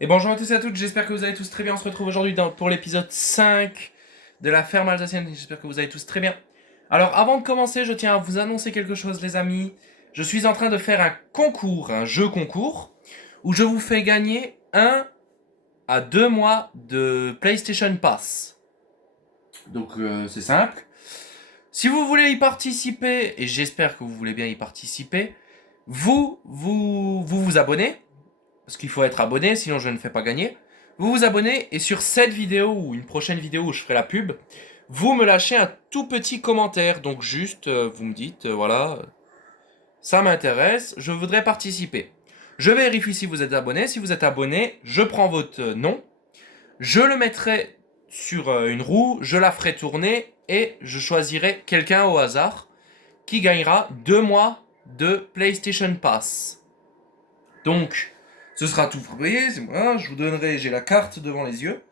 Et bonjour à tous et à toutes, j'espère que vous allez tous très bien. On se retrouve aujourd'hui pour l'épisode 5 de la ferme alsacienne. J'espère que vous allez tous très bien. Alors avant de commencer, je tiens à vous annoncer quelque chose les amis. Je suis en train de faire un concours, un jeu concours, où je vous fais gagner 1 à 2 mois de PlayStation Pass. Donc c'est simple. Si vous voulez y participer, et j'espère que vous voulez bien y participer, vous abonnez. Parce qu'il faut être abonné, sinon je ne fais pas gagner. Vous vous abonnez et sur cette vidéo ou une prochaine vidéo où je ferai la pub, vous me lâchez un tout petit commentaire. Donc juste, vous me dites, voilà, ça m'intéresse, je voudrais participer. Je vérifie si vous êtes abonné. Si vous êtes abonné, je prends votre nom, je le mettrai sur une roue, je la ferai tourner et je choisirai quelqu'un au hasard qui gagnera 2 mois de PlayStation Pass. Donc, ce sera tout. Vous voyez, c'est moi, je vous donnerai, j'ai la carte devant les yeux.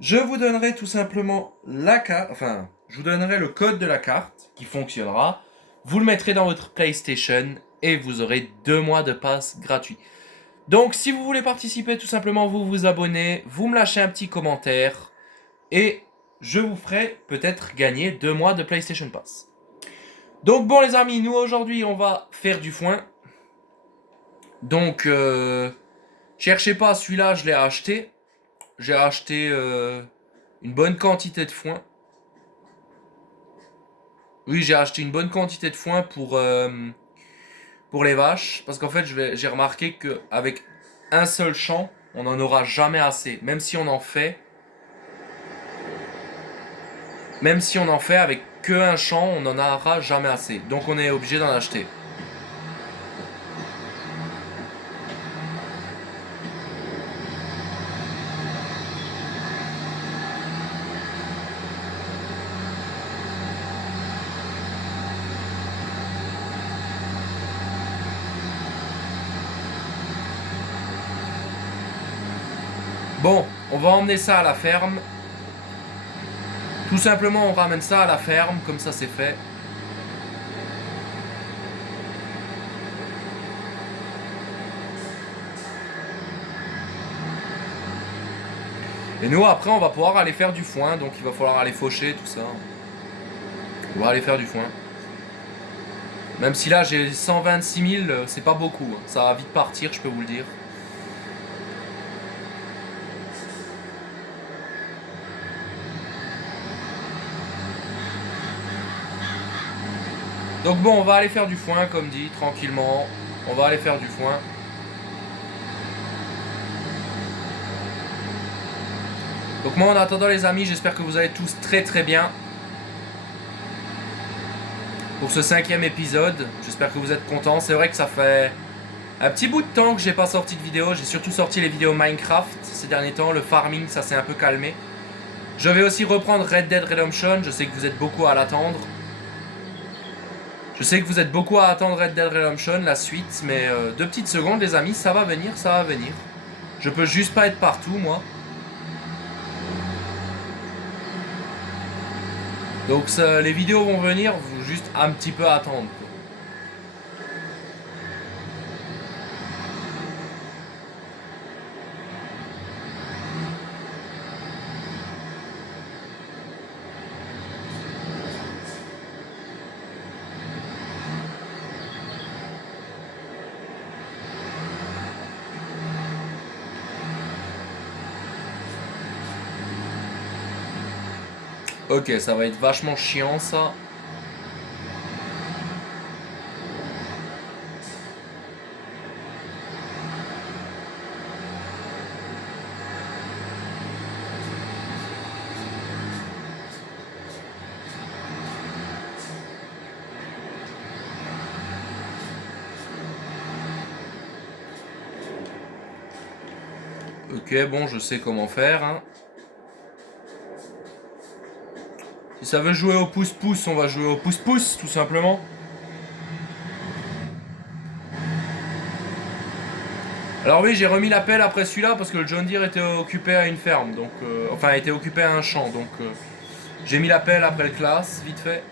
Je vous donnerai tout simplement la carte, enfin, je vous donnerai le code de la carte qui fonctionnera. Vous le mettrez dans votre PlayStation et vous aurez 2 mois de pass gratuit. Donc, si vous voulez participer, tout simplement, vous vous abonnez, vous me lâchez un petit commentaire et je vous ferai peut-être gagner 2 mois de PlayStation Pass. Donc, bon, les amis, nous aujourd'hui, on va faire du foin. Donc, cherchez pas, celui-là, je l'ai acheté. J'ai acheté une bonne quantité de foin. Oui, j'ai acheté une bonne quantité de foin pour les vaches. Parce qu'en fait, j'ai remarqué qu'avec un seul champ, on n'en aura jamais assez. Même si on en fait avec que un champ, on n'en aura jamais assez. Donc on est obligé d'en acheter. Bon, on va emmener ça à la ferme. Tout simplement, on ramène ça à la ferme, comme ça c'est fait. Et nous, après, on va pouvoir aller faire du foin, donc il va falloir aller faucher, tout ça. On va aller faire du foin. Même si là, j'ai 126 000, c'est pas beaucoup. Ça va vite partir, je peux vous le dire. Donc bon, on va aller faire du foin, comme dit, tranquillement. On va aller faire du foin. Donc moi, en attendant les amis, j'espère que vous allez tous très très bien. Pour ce 5e épisode, j'espère que vous êtes contents. C'est vrai que ça fait un petit bout de temps que j'ai pas sorti de vidéo. J'ai surtout sorti les vidéos Minecraft ces derniers temps. Le farming, ça s'est un peu calmé. Je vais aussi reprendre Red Dead Redemption. Je sais que vous êtes beaucoup à l'attendre. Je sais que vous êtes beaucoup à attendre Red Dead Redemption, la suite, mais 2 petites secondes les amis, ça va venir, ça va venir. Je peux juste pas être partout moi. Donc les vidéos vont venir, vous juste un petit peu attendre. Ok, ça va être vachement chiant ça. Ok, bon, je sais comment faire. Hein. Si ça veut jouer au pouce-pouce, on va jouer au pouce-pouce, tout simplement. Alors oui, j'ai remis la pelle après celui-là parce que le John Deere était occupé à une ferme, donc enfin était occupé à un champ, donc j'ai mis la pelle après le classe, vite fait.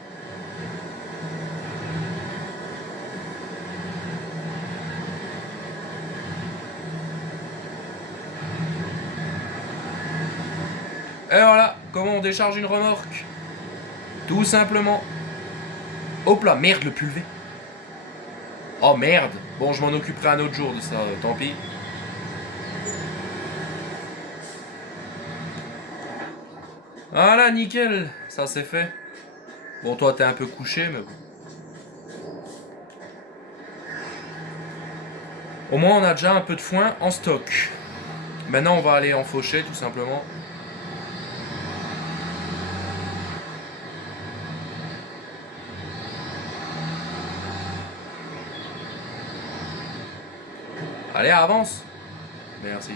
Et voilà, comment on décharge une remorque. Tout simplement. Hop là, merde, le pulvé. Oh merde. Bon, je m'en occuperai un autre jour de ça, tant pis. Voilà, nickel. Ça, c'est fait. Bon, toi, t'es un peu couché, mais bon. Au moins, on a déjà un peu de foin en stock. Maintenant, on va aller en faucher, tout simplement. Allez, avance. Merci.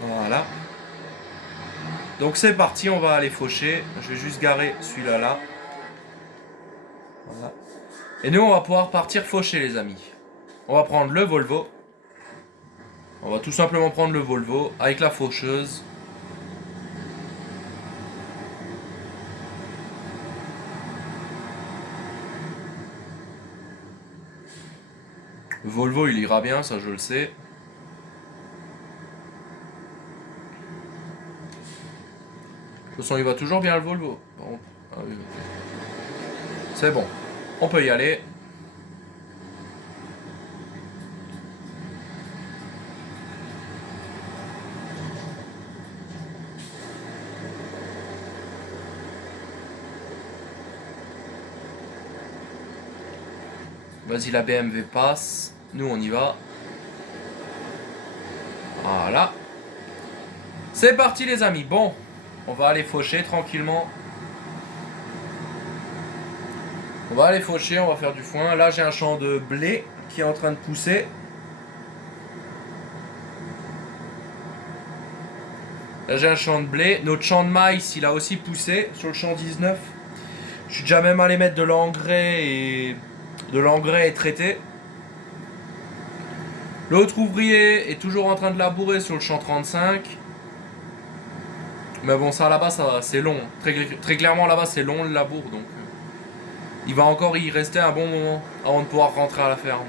Voilà. Donc c'est parti, on va aller faucher. Je vais juste garer celui-là là. Voilà. Et nous, on va pouvoir partir faucher, les amis. On va prendre le Volvo. On va tout simplement prendre le Volvo avec la faucheuse. Le Volvo, il ira bien, ça je le sais. De toute façon, il va toujours bien le Volvo. Bon. Ah oui, ok. C'est bon. On peut y aller. Vas-y, la BMW passe. Nous, on y va. Voilà. C'est parti, les amis. Bon, on va aller faucher tranquillement. On va aller faucher, on va faire du foin. Là, j'ai un champ de blé qui est en train de pousser. Là, j'ai un champ de blé. Notre champ de maïs, il a aussi poussé sur le champ 19. Je suis déjà même allé mettre de l'engrais et traité. L'autre ouvrier est toujours en train de labourer sur le champ 35. Mais bon, ça là-bas, ça c'est long. Très clairement, là-bas, c'est long le labour. Donc, il va encore y rester un bon moment avant de pouvoir rentrer à la ferme.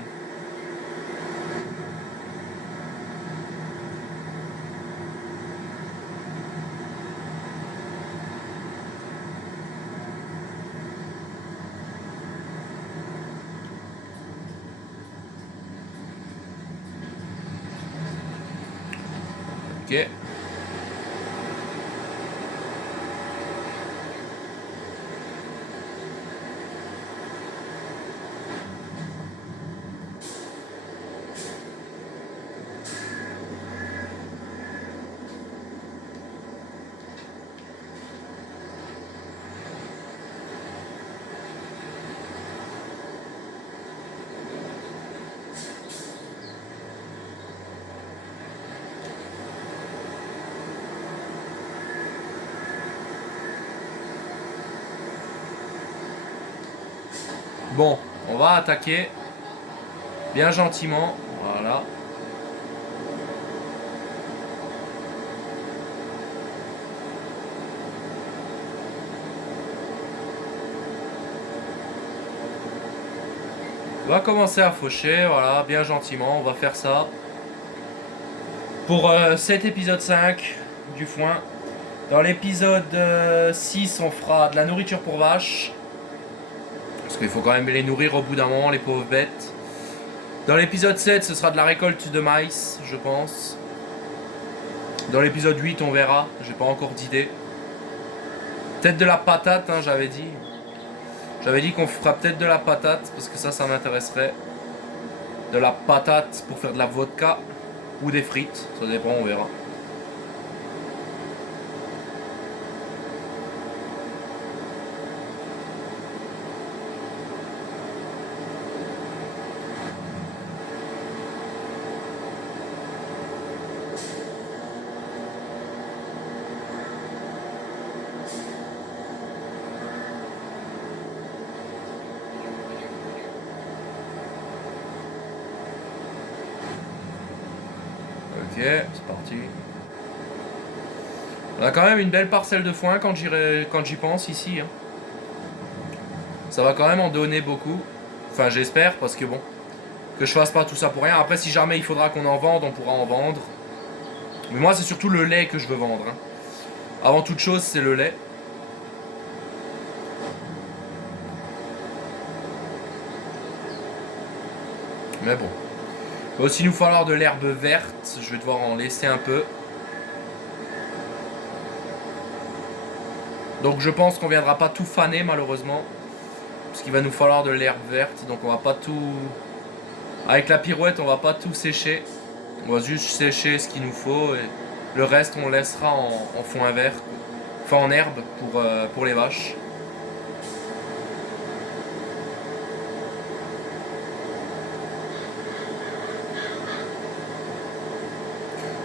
Ok. Bon, on va attaquer. Bien gentiment. Voilà. On va commencer à faucher. Voilà, bien gentiment. On va faire ça. Pour cet épisode 5 du foin. Dans l'épisode 6, on fera de la nourriture pour vaches. Parce qu'il faut quand même les nourrir au bout d'un moment, les pauvres bêtes. Dans l'épisode 7, ce sera de la récolte de maïs, je pense. Dans l'épisode 8, on verra. J'ai pas encore d'idée. Peut-être de la patate, hein, j'avais dit. J'avais dit qu'on fera peut-être de la patate, parce que ça m'intéresserait. De la patate pour faire de la vodka. Ou des frites, ça dépend, on verra. Ok, c'est parti. On a quand même une belle parcelle de foin quand j'y pense ici. Hein. Ça va quand même en donner beaucoup. Enfin, j'espère, parce que bon, Que je fasse pas tout ça pour rien. Après, si jamais il faudra qu'on en vende, on pourra en vendre. Mais moi, c'est surtout le lait que je veux vendre. Hein. Avant toute chose, c'est le lait. Mais bon. Il va aussi nous falloir de l'herbe verte. Je vais devoir en laisser un peu. Donc je pense qu'on viendra pas tout faner malheureusement. Parce qu'il va nous falloir de l'herbe verte. Donc on va pas tout... Avec la pirouette, on va pas tout sécher. On va juste sécher ce qu'il nous faut. Et le reste, on laissera en foin vert. Enfin en herbe pour les vaches.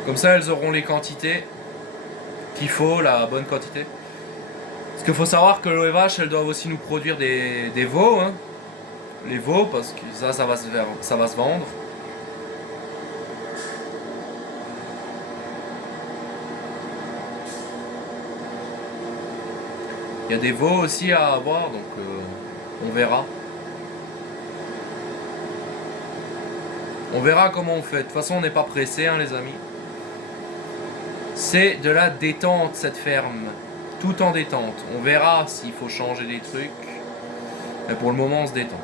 Comme ça, elles auront les quantités qu'il faut, la bonne quantité. Parce qu'il faut savoir que les vaches, elles doivent aussi nous produire des veaux. Hein. Les veaux, parce que ça va se vendre. Il y a des veaux aussi à avoir, donc on verra. On verra comment on fait. De toute façon, on n'est pas pressé, hein, les amis. C'est de la détente, cette ferme. Tout en détente. On verra s'il faut changer des trucs. Mais pour le moment, on se détend.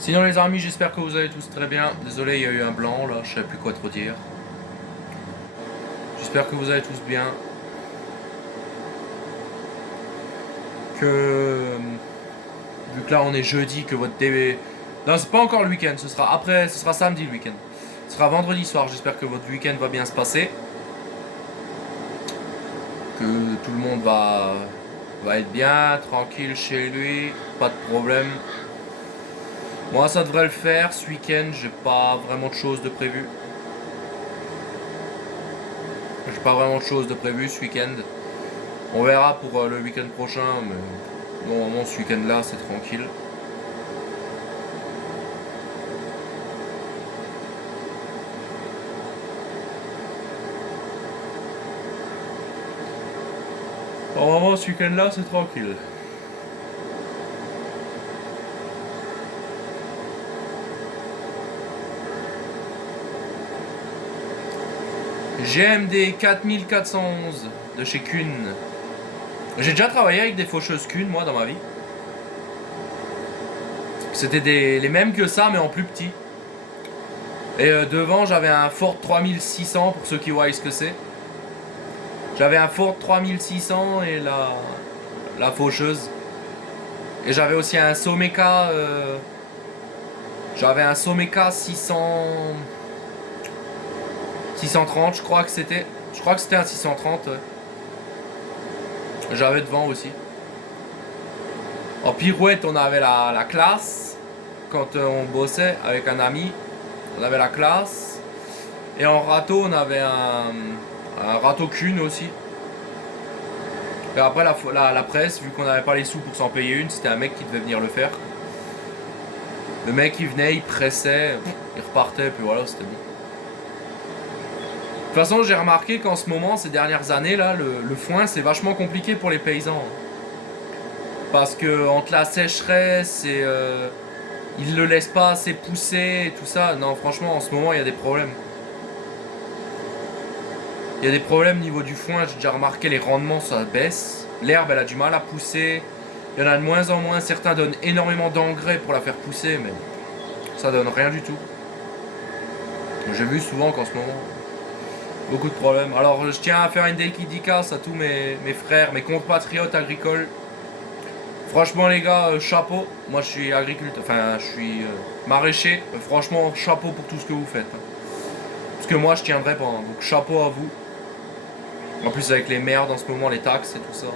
Sinon les amis, j'espère que vous allez tous très bien. Désolé, il y a eu un blanc là, je savais plus quoi trop dire. J'espère que vous allez tous bien. Que vu que là on est jeudi, que votre TV... Non, c'est pas encore le week-end, ce sera après, ce sera samedi le week-end. Ce sera vendredi soir, j'espère que votre week-end va bien se passer. Que tout le monde va être bien, tranquille chez lui, pas de problème. Moi ça devrait le faire, ce week-end j'ai pas vraiment de choses de prévu. J'ai pas vraiment de choses de prévu ce week-end. On verra pour le week-end prochain, mais normalement ce week-end là c'est tranquille. Normalement ce week-end là c'est tranquille. GMD 4411 de chez Kuhn. J'ai déjà travaillé avec des faucheuses Kuhn moi dans ma vie. C'était les mêmes que ça mais en plus petit. Et devant j'avais un Ford 3600 pour ceux qui voient ce que c'est. J'avais un Ford 3600 et la faucheuse. Et j'avais aussi un Someka. J'avais un Someka 630, je crois que c'était. Je crois que c'était un 630. Ouais. J'avais devant aussi. En pirouette, on avait la classe. Quand on bossait avec un ami, on avait la classe. Et en râteau, on avait un râteau Kuhn aussi. Et après la presse, vu qu'on n'avait pas les sous pour s'en payer une, c'était un mec qui devait venir le faire. Le mec il venait, il pressait, il repartait, puis voilà, c'était bon. De toute façon, j'ai remarqué qu'en ce moment, ces dernières années, là, le foin, c'est vachement compliqué pour les paysans. Parce que entre la sécheresse et ils le laissent pas assez pousser et tout ça. Non, franchement, en ce moment, il y a des problèmes. Il y a des problèmes au niveau du foin, j'ai déjà remarqué les rendements ça baisse. L'herbe elle a du mal à pousser. Il y en a de moins en moins, certains donnent énormément d'engrais pour la faire pousser, mais Ça donne rien du tout. J'ai vu souvent qu'en ce moment, beaucoup de problèmes. Alors je tiens à faire une dédicace à tous mes frères, mes compatriotes agricoles. Franchement les gars, chapeau. Moi je suis agriculteur, enfin je suis maraîcher. Franchement chapeau pour tout ce que vous faites. Hein. Parce que moi je tiendrai pas. Hein. Donc chapeau à vous. En plus avec les merdes en ce moment, les taxes et tout ça.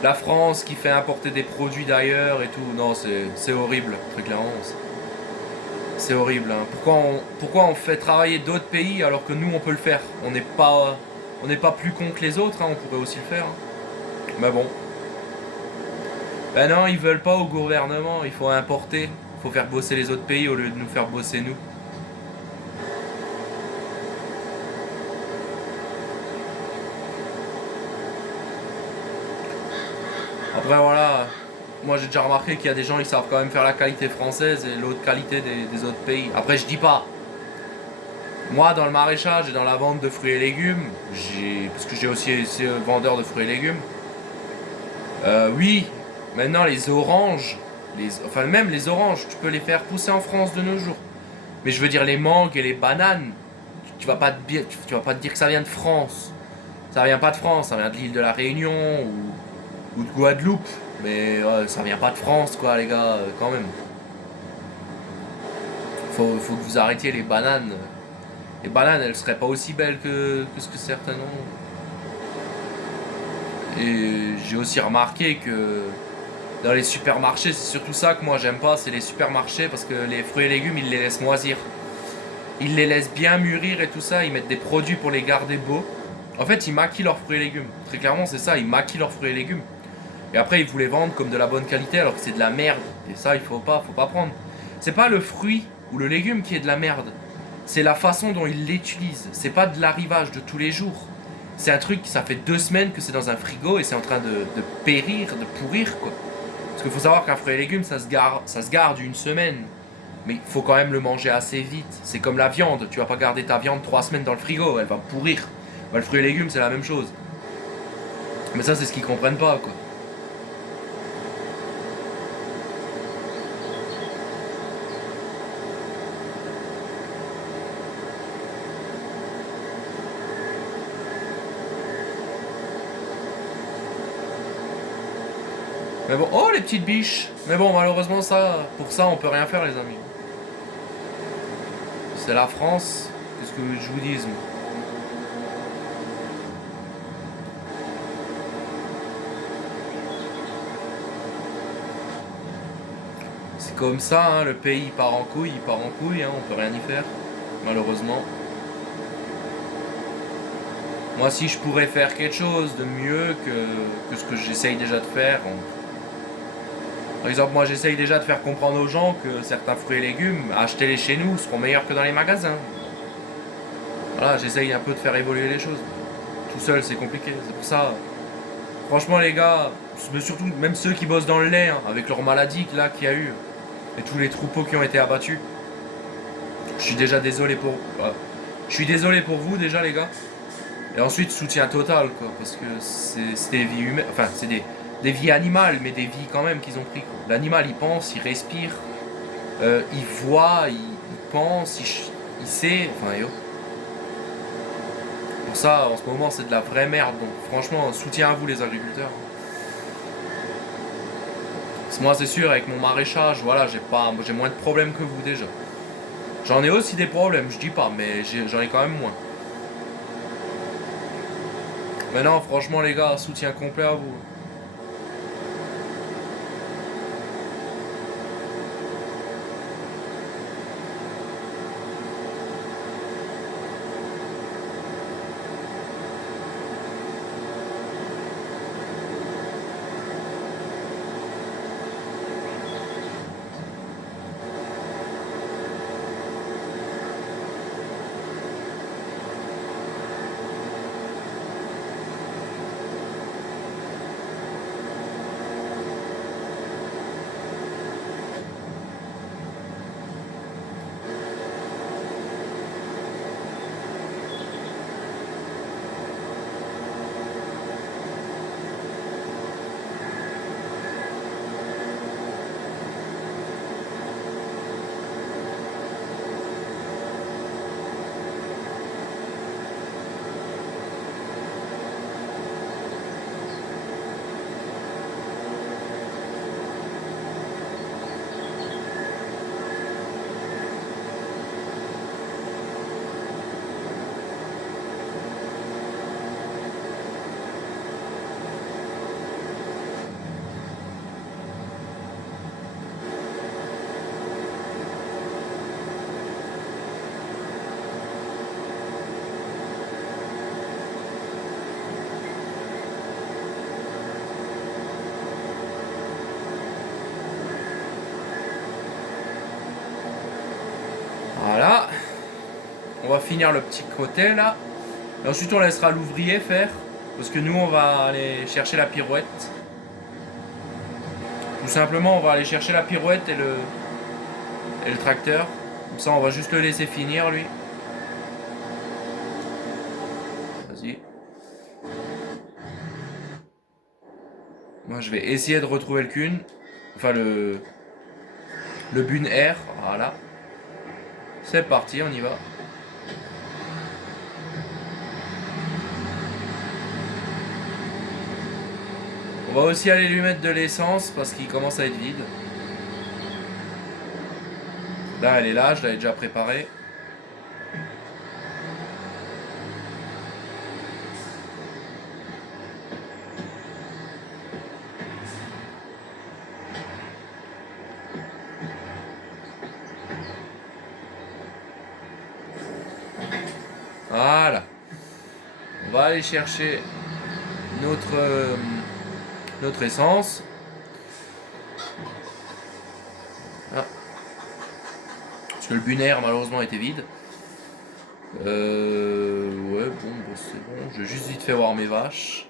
La France qui fait importer des produits d'ailleurs et tout. Non, c'est horrible, très clairement. C'est horrible. Hein. Pourquoi on fait travailler d'autres pays alors que nous on peut le faire? On n'est pas plus con que les autres, hein, on pourrait aussi le faire. Hein. Mais bon. Ben non, ils veulent pas au gouvernement, il faut importer. Il faut faire bosser les autres pays au lieu de nous faire bosser nous. Après voilà, moi j'ai déjà remarqué qu'il y a des gens qui savent quand même faire la qualité française et l'autre qualité des autres pays. Après je dis pas. Moi dans le maraîchage et dans la vente de fruits et légumes, parce que j'ai aussi été vendeur de fruits et légumes. Oui, maintenant les oranges, enfin même les oranges, tu peux les faire pousser en France de nos jours. Mais je veux dire les mangues et les bananes, tu vas pas te dire que ça vient de France. Ça vient pas de France, ça vient de l'île de la Réunion ou de Guadeloupe. Mais ça vient pas de France quoi les gars, quand même. Faut que vous arrêtiez les bananes. Les bananes elles seraient pas aussi belles que ce que certains ont. Et j'ai aussi remarqué que dans les supermarchés, c'est surtout ça que moi j'aime pas, c'est les supermarchés parce que les fruits et légumes ils les laissent moisir. Ils les laissent bien mûrir et tout ça, ils mettent des produits pour les garder beaux. En fait, ils maquillent leurs fruits et légumes. Très clairement, c'est ça, ils maquillent leurs fruits et légumes. Et après, ils vous les vendent comme de la bonne qualité alors que c'est de la merde. Et ça, faut pas prendre. C'est pas le fruit ou le légume qui est de la merde. C'est la façon dont ils l'utilisent. C'est pas de l'arrivage de tous les jours. C'est un truc, ça fait 2 semaines que c'est dans un frigo et c'est en train de périr, de pourrir quoi. Parce qu'il faut savoir qu'un fruit et légumes ça se garde une semaine. Mais il faut quand même le manger assez vite. C'est comme la viande, tu vas pas garder ta viande 3 semaines dans le frigo, elle va pourrir. Bah, le fruit et légumes c'est la même chose. Mais ça c'est ce qu'ils comprennent pas quoi. Mais bon, oh les petites biches. Mais bon malheureusement ça, pour ça on peut rien faire les amis. C'est la France, qu'est-ce que je vous dise moi. C'est comme ça, hein, le pays il part en couille, hein, on peut rien y faire, malheureusement. Moi si je pourrais faire quelque chose de mieux que ce que j'essaye déjà de faire. Par exemple, moi j'essaye déjà de faire comprendre aux gens que certains fruits et légumes, achetés-les chez nous, seront meilleurs que dans les magasins. Voilà, j'essaye un peu de faire évoluer les choses. Tout seul c'est compliqué, c'est pour ça. Franchement les gars, mais surtout même ceux qui bossent dans le lait, hein, avec leur maladie là qu'il y a eu, et tous les troupeaux qui ont été abattus. Je suis déjà désolé pour. Je suis désolé pour vous déjà les gars. Et ensuite soutien total quoi, parce que c'est des vies humaines, enfin c'est des vies animales, mais des vies quand même qu'ils ont pris. L'animal il pense, il respire, il voit, il pense, il sait, enfin yo. Pour ça en ce moment c'est de la vraie merde, donc franchement soutien à vous les agriculteurs. Parce que moi c'est sûr avec mon maraîchage, voilà, j'ai moins de problèmes que vous déjà. J'en ai aussi des problèmes, je dis pas, mais j'en ai quand même moins. Mais non, franchement les gars, soutien complet à vous. finir le petit côté là. Et ensuite on laissera l'ouvrier faire. Parce que nous on va aller chercher la pirouette. Tout simplement on va aller chercher la pirouette et le tracteur. Comme ça on va juste le laisser finir lui. Vas-y. Moi je vais essayer de retrouver le Kuhn. Enfin le Bun R. Voilà. C'est parti, on y va. On va aussi aller lui mettre de l'essence parce qu'il commence à être vide. Là, elle est là, je l'avais déjà préparée. Voilà. On va aller chercher notre essence. Ah. Parce que le bunaire malheureusement était vide. Ouais, bon, c'est bon. Je vais juste vite fait voir mes vaches.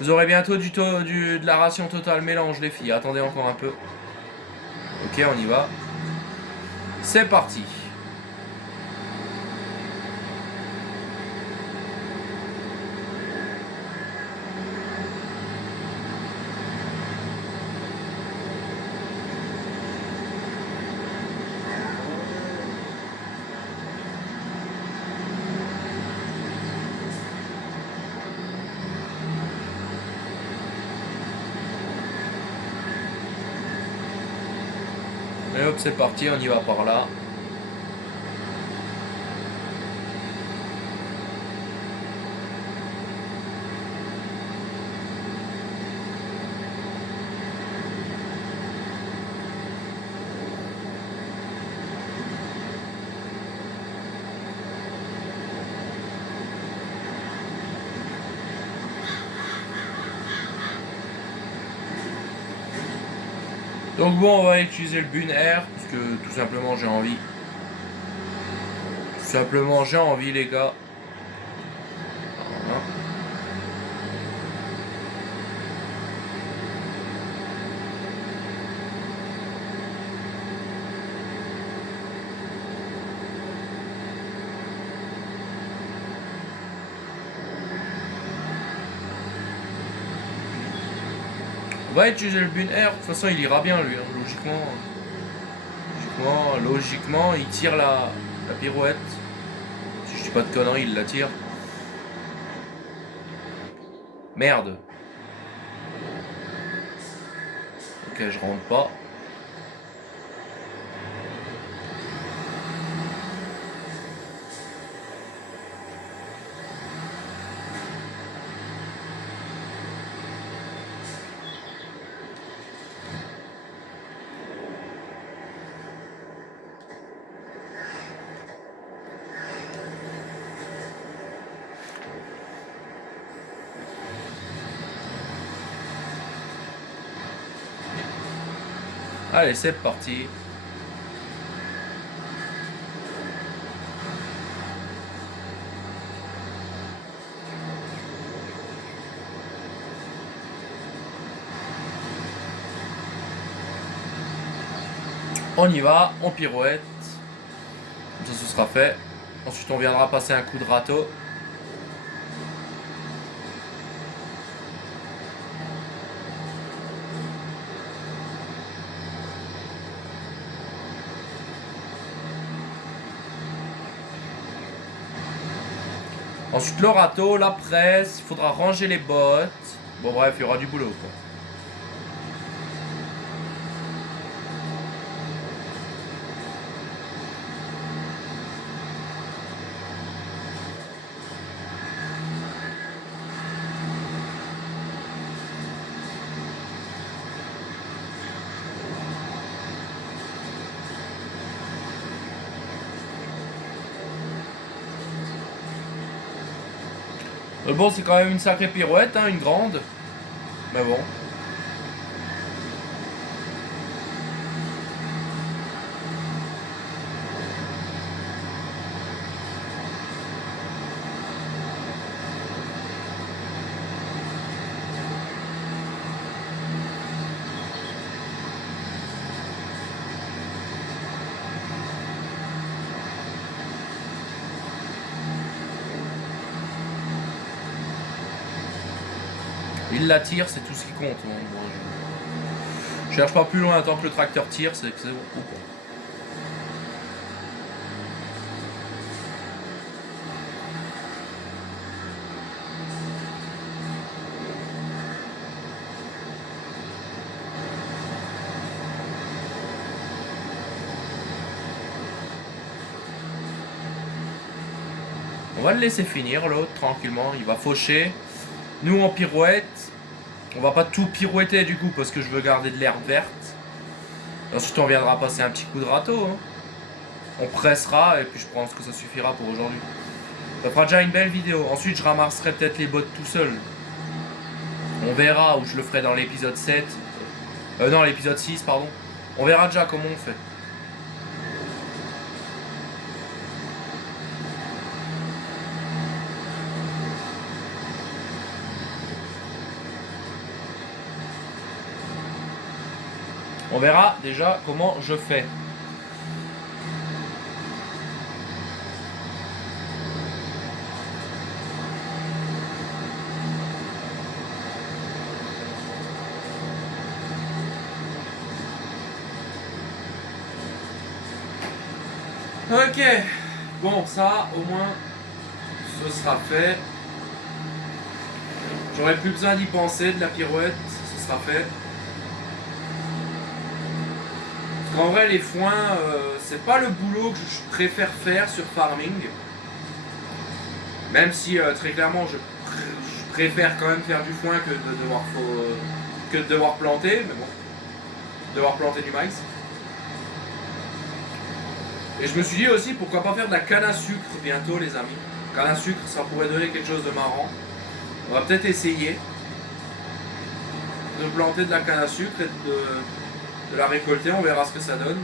Vous aurez bientôt de la ration totale mélange, les filles. Attendez encore un peu. Ok, on y va. C'est parti. Et hop, c'est parti, on y va par là. Donc bon, on va utiliser le Bun Air, parce que tout simplement j'ai envie. Tout simplement j'ai envie les gars. Voilà. On va utiliser le Bun Air, de toute façon il ira bien lui, hein, logiquement, il tire la pirouette. Si je dis pas de conneries, il la tire. Merde. Ok, je rentre pas. Allez, c'est parti. On y va, on pirouette. Comme ça, ce sera fait. Ensuite, on viendra passer un coup de râteau. Ensuite, le râteau, la presse, il faudra ranger les bottes. Bon, bref, il y aura du boulot, quoi. Bon, c'est quand même une sacrée pirouette, hein, une grande. Mais bon. Il la tire, c'est tout ce qui compte. Hein. Moi, je cherche pas plus loin tant que le tracteur tire, c'est bon. On va le laisser finir l'autre tranquillement, il va faucher. Nous en pirouette, on va pas tout pirouetter du coup parce que je veux garder de l'herbe verte. Ensuite on viendra passer un petit coup de râteau. Hein. On pressera et puis je pense que ça suffira pour aujourd'hui. Ça fera déjà une belle vidéo. Ensuite je ramasserai peut-être les bottes tout seul. On verra, ou je le ferai dans l'épisode 7. Non, l'épisode 6 pardon. On verra déjà comment on fait. On verra déjà comment je fais. Ok, bon ça au moins ce sera fait. J'aurais plus besoin d'y penser, de la pirouette, ce sera fait. Parce qu'en vrai les foins, c'est pas le boulot que je préfère faire sur farming. Même si très clairement je préfère quand même faire du foin que de devoir planter, mais bon, devoir planter du maïs. Et je me suis dit aussi pourquoi pas faire de la canne à sucre bientôt les amis. Canne à sucre ça pourrait donner quelque chose de marrant. On va peut-être essayer de planter de la canne à sucre et de la récolter, on verra ce que ça donne.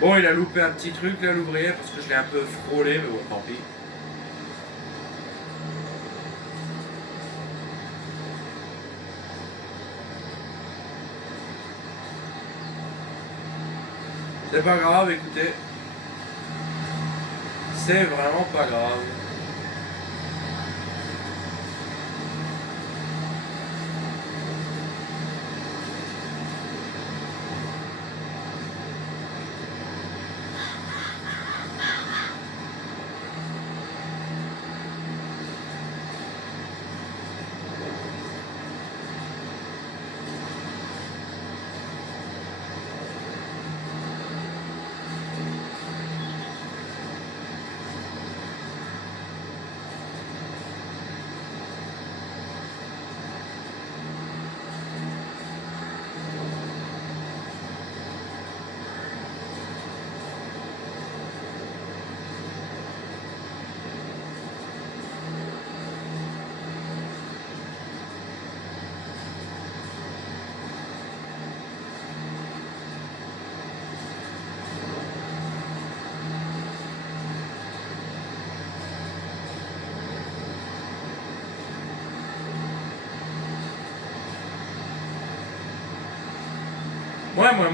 Bon, il a loupé un petit truc là, l'ouvrier, parce que je l'ai un peu frôlé, mais bon, tant pis. C'est pas grave, écoutez. C'est vraiment pas grave.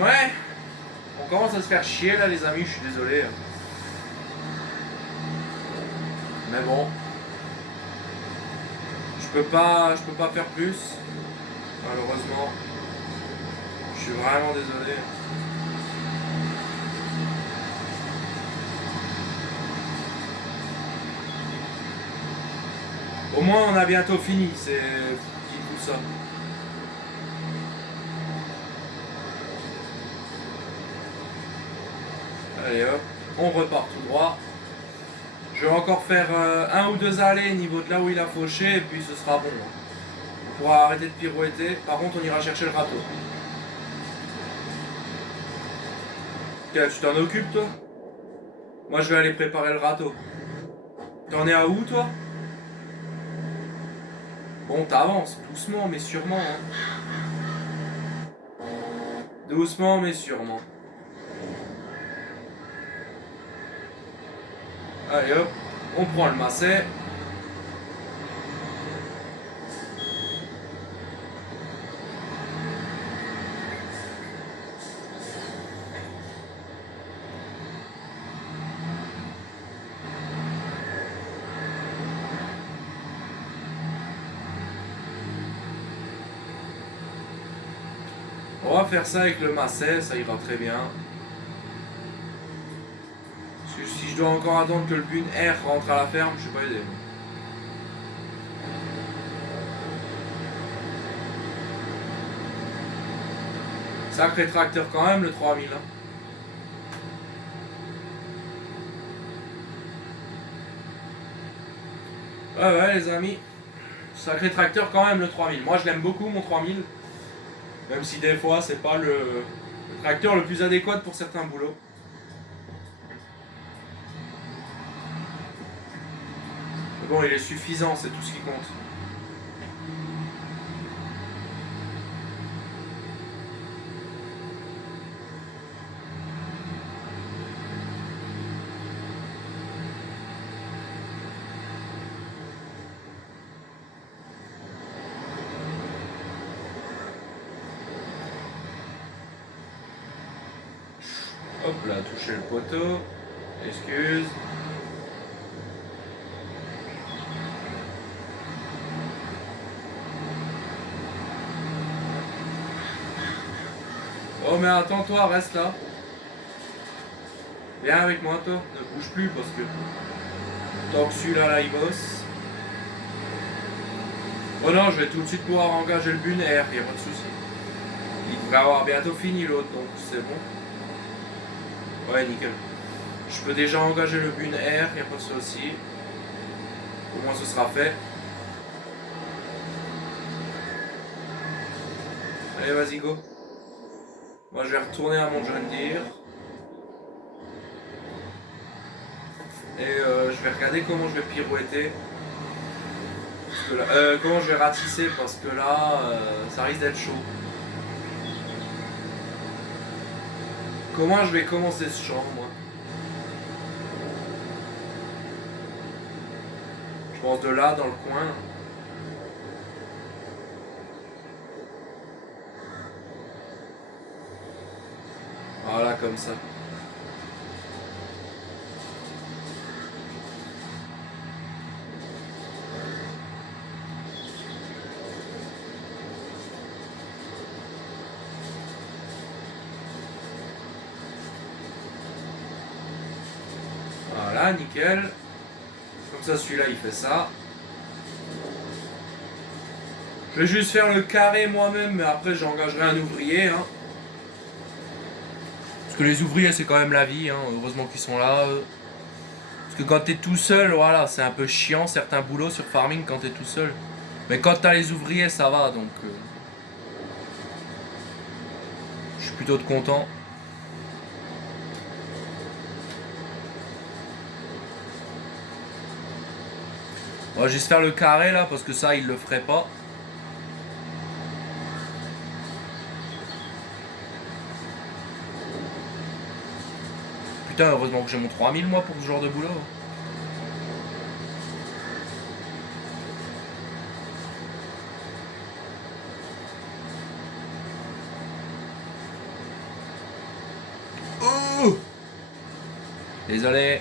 Ouais. On commence à se faire chier là les amis, je suis désolé. Mais bon. Je peux pas faire plus. Malheureusement. Je suis vraiment désolé. Au moins on a bientôt fini, c'est tout ça. Allez hop, on repart tout droit. Je vais encore faire un ou deux allées au niveau de là où il a fauché et puis ce sera bon. On pourra arrêter de pirouetter. Par contre on ira chercher le râteau. Tiens, tu t'en occupes toi? Moi je vais aller préparer le râteau. T'en es à où toi? Bon, t'avances, doucement mais sûrement. Hein. Doucement mais sûrement. Allez hop, on prend le masset. On va faire ça avec le masset, ça ira très bien. Parce que si je dois encore attendre que le bune R rentre à la ferme, je suis pas aidé. Sacré tracteur quand même le 3000. Hein. Ouais les amis. Sacré tracteur quand même le 3000. Moi je l'aime beaucoup mon 3000. Même si des fois c'est pas le tracteur le plus adéquat pour certains boulots. Mais bon il est suffisant, c'est tout ce qui compte. Hop là, toucher le poteau. Excuse. Oh mais attends toi, reste là. Viens avec moi toi, ne bouge plus parce que tant que celui-là là il bosse. Oh non, je vais tout de suite pouvoir engager le bune R, y a pas de souci. Il devrait avoir bientôt fini l'autre donc c'est bon. Ouais, nickel. Je peux déjà engager le bune R, y a pas de souci. Au moins ce sera fait. Allez, vas-y, go. Moi, je vais retourner à mon John Deere. Et je vais regarder comment je vais pirouetter. Parce que là, comment je vais ratisser parce que là, ça risque d'être chaud. Comment je vais commencer ce champ, moi? Je pense de là, dans le coin. Voilà, comme ça. Voilà, nickel. Comme ça, celui-là, il fait ça. Je vais juste faire le carré moi-même, mais après, j'engagerai un ouvrier. Hein. Parce que les ouvriers, c'est quand même la vie. Hein. Heureusement qu'ils sont là. Parce que quand t'es tout seul, voilà, c'est un peu chiant certains boulots sur farming quand t'es tout seul. Mais quand t'as les ouvriers, ça va, donc... je suis plutôt content. On va juste faire le carré là, parce que ça, il le ferait pas. Putain, heureusement que j'ai mon 3000 moi pour ce genre de boulot. Oh, désolé.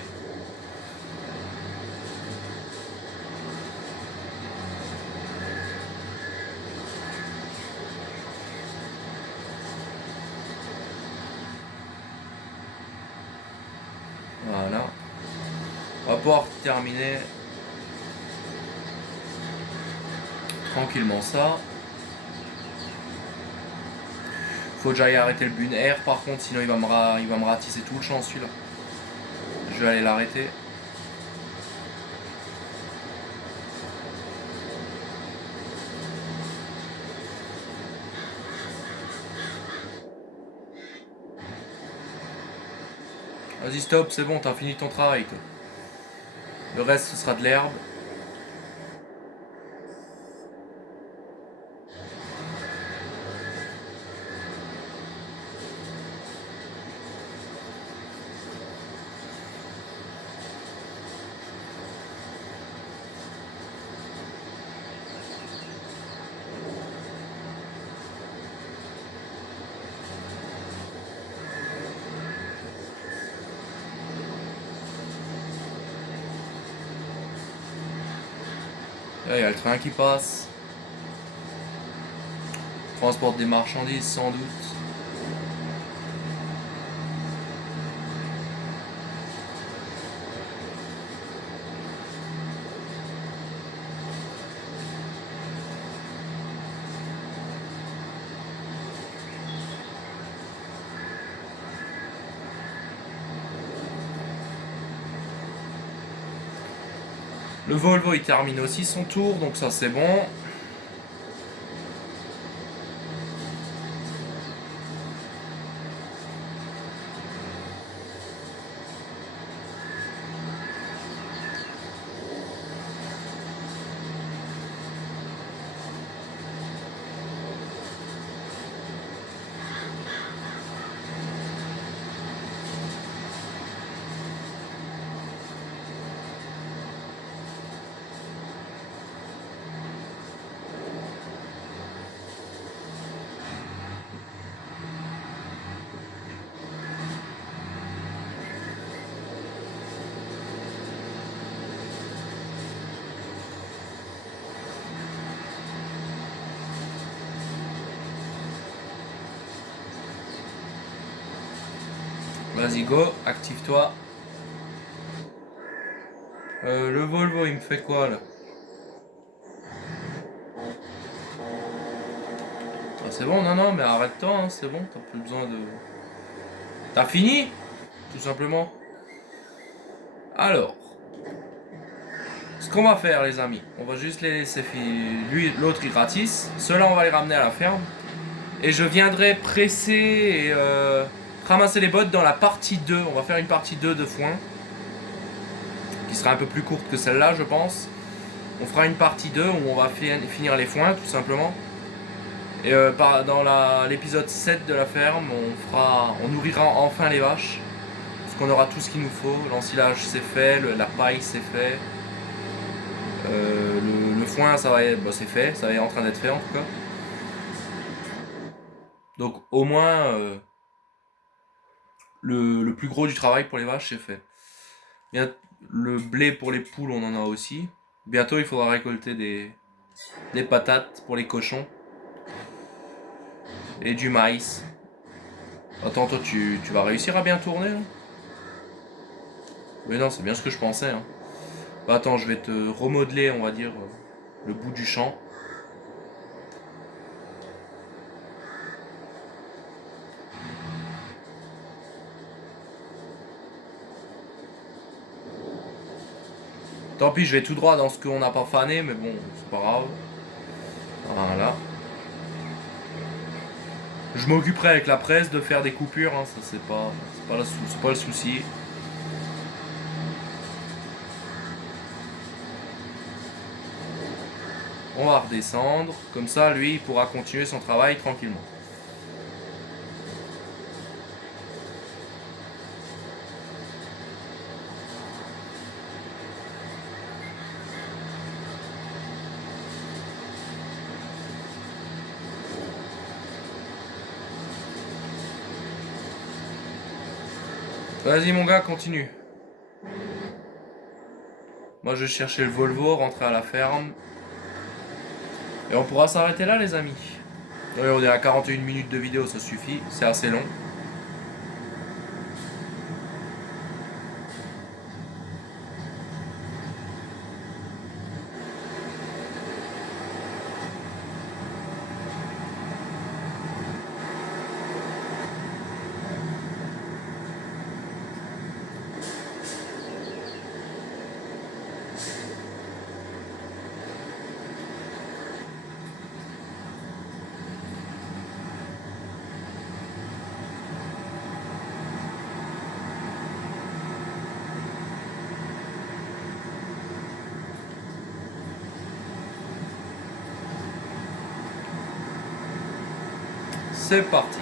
pouvoir terminer tranquillement ça. Faut que j'aille arrêter le bune air par contre, sinon il va me ratisser tout le champ celui-là. Je vais aller l'arrêter. Vas-y stop, c'est bon, t'as fini ton travail toi. Le reste ce sera de l'herbe. Là, il y a le train qui passe. Transporte des marchandises sans doute. Le Volvo il termine aussi son tour, donc ça c'est bon. Vas-y go, active-toi. Le Volvo il me fait quoi là? Ah, c'est bon, non mais arrête-toi, hein, c'est bon, t'as plus besoin de... T'as fini? Tout simplement. Alors, ce qu'on va faire les amis, on va juste les laisser lui, l'autre il ratisse. Ceux-là on va les ramener à la ferme. Et je viendrai presser et ramasser les bottes dans la partie 2. On va faire une partie 2 de foin. Qui sera un peu plus courte que celle-là je pense. On fera une partie 2 où on va finir les foins tout simplement. Et dans l'épisode 7 de la ferme, on nourrira enfin les vaches. Parce qu'on aura tout ce qu'il nous faut. L'ensilage c'est fait, la paille c'est fait. Le foin ça va être, c'est fait, ça va être en train d'être fait en tout cas. Donc au moins le plus gros du travail pour les vaches c'est fait. Bien, le blé pour les poules on en a aussi. Bientôt il faudra récolter des patates pour les cochons. Et du maïs. Attends, toi tu vas réussir à bien tourner là? Oui non c'est bien ce que je pensais hein. Bah, attends je vais te remodeler on va dire le bout du champ. Tant pis je vais tout droit dans ce qu'on n'a pas fané mais bon c'est pas grave. Voilà. Je m'occuperai avec la presse de faire des coupures, hein, ça c'est pas le souci. On va redescendre, comme ça lui il pourra continuer son travail tranquillement. Vas-y mon gars, continue. Moi je vais chercher le Volvo, rentrer à la ferme. Et on pourra s'arrêter là les amis. Ouais, on est à 41 minutes de vidéo, ça suffit, c'est assez long. C'est parti.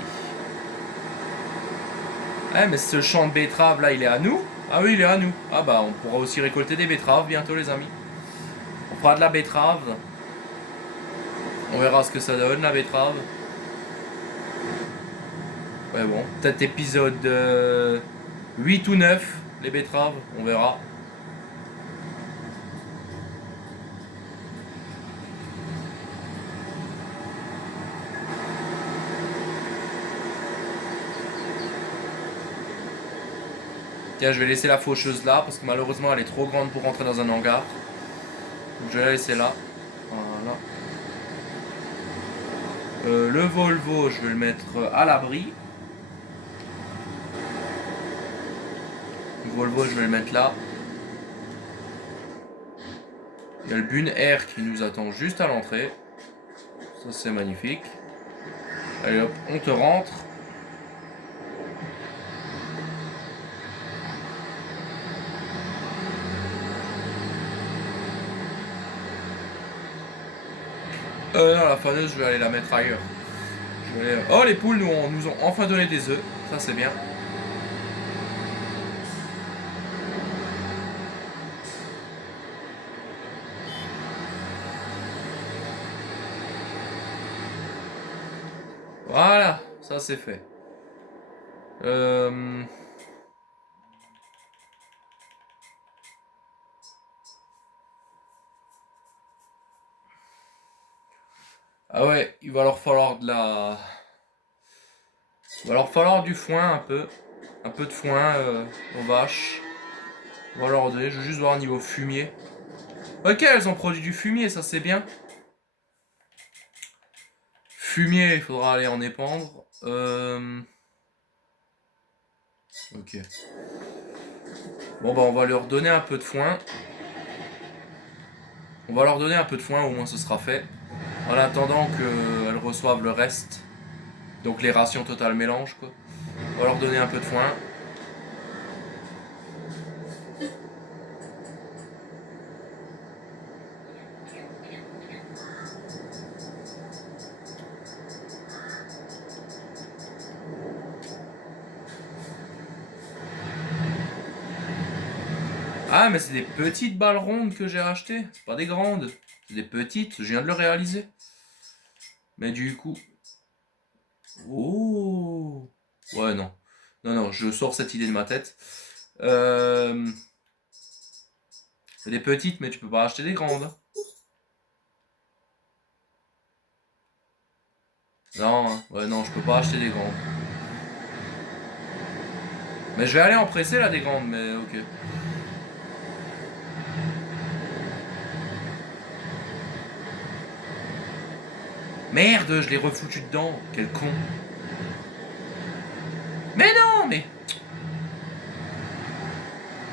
Eh, mais ce champ de betteraves là, il est à nous? Ah oui, il est à nous. Ah bah, on pourra aussi récolter des betteraves bientôt, les amis. On fera de la betterave. On verra ce que ça donne, la betterave. Ouais, bon, peut-être épisode 8 ou 9, les betteraves, on verra. Tiens, je vais laisser la faucheuse là, parce que malheureusement, elle est trop grande pour rentrer dans un hangar. Donc je vais la laisser là. Voilà. Le Volvo, je vais le mettre à l'abri. Le Volvo, je vais le mettre là. Il y a le Bun Air qui nous attend juste à l'entrée. Ça, c'est magnifique. Allez hop, on te rentre. Non, la faneuse, je vais aller la mettre ailleurs. Oh, les poules nous ont enfin donné des œufs. Ça, c'est bien. Voilà, ça c'est fait. Ah ouais, il va leur falloir de la... Il va leur falloir du foin un peu. Un peu de foin aux vaches. On va leur donner, je veux juste voir niveau fumier. Ok, elles ont produit du fumier, ça c'est bien. Fumier, il faudra aller en épandre. Ok. Bon bah on va leur donner un peu de foin. On va leur donner un peu de foin, au moins ce sera fait. En attendant qu'elles reçoivent le reste. Donc les rations totales mélange quoi. On va leur donner un peu de foin. Ah mais c'est des petites balles rondes que j'ai rachetées. C'est pas des grandes. C'est des petites. Je viens de le réaliser. Mais du coup... Oh. Ouais non. Non, non, je sors cette idée de ma tête. C'est des petites, mais tu peux pas acheter des grandes. Non, hein. Ouais, non, je peux pas acheter des grandes. Mais je vais aller en presser là des grandes, mais ok. Merde, je l'ai refoutu dedans. Quel con. Mais non, mais...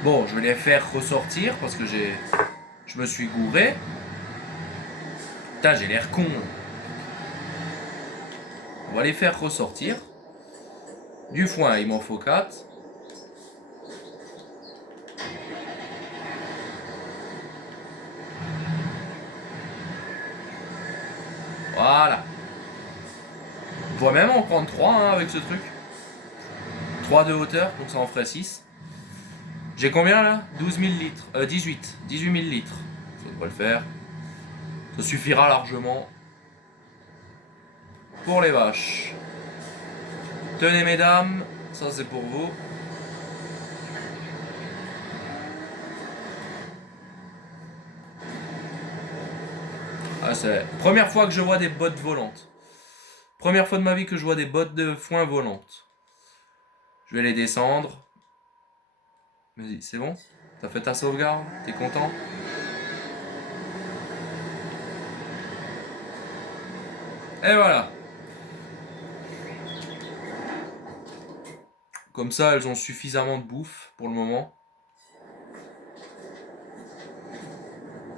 Bon, je vais les faire ressortir parce que je me suis gouré. Putain, j'ai l'air con. On va les faire ressortir. Du foin, il m'en faut 4. Voilà. On pourrait même en prendre 3 hein, avec ce truc. 3 de hauteur, donc ça en ferait 6. J'ai combien là? 12 000 litres. 18 000 litres. Ça devrait le faire. Ça suffira largement. Pour les vaches. Tenez mesdames, ça c'est pour vous. Ah, c'est la première fois que je vois des bottes volantes. Première fois de ma vie que je vois des bottes de foin volantes. Je vais les descendre. Vas-y, c'est bon? T'as fait ta sauvegarde? T'es content? Et voilà. Comme ça, elles ont suffisamment de bouffe pour le moment.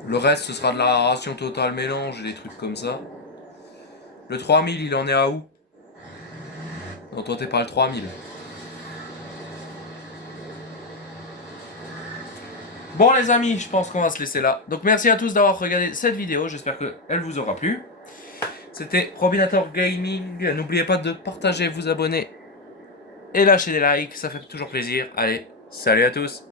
Le reste, ce sera de la ration totale mélange et des trucs comme ça. Le 3000, il en est à où? Non, toi, t'es pas le 3000. Bon, les amis, je pense qu'on va se laisser là. Donc, merci à tous d'avoir regardé cette vidéo. J'espère qu'elle vous aura plu. C'était Robinator Gaming. N'oubliez pas de partager, vous abonner et lâcher des likes, ça fait toujours plaisir. Allez, salut à tous.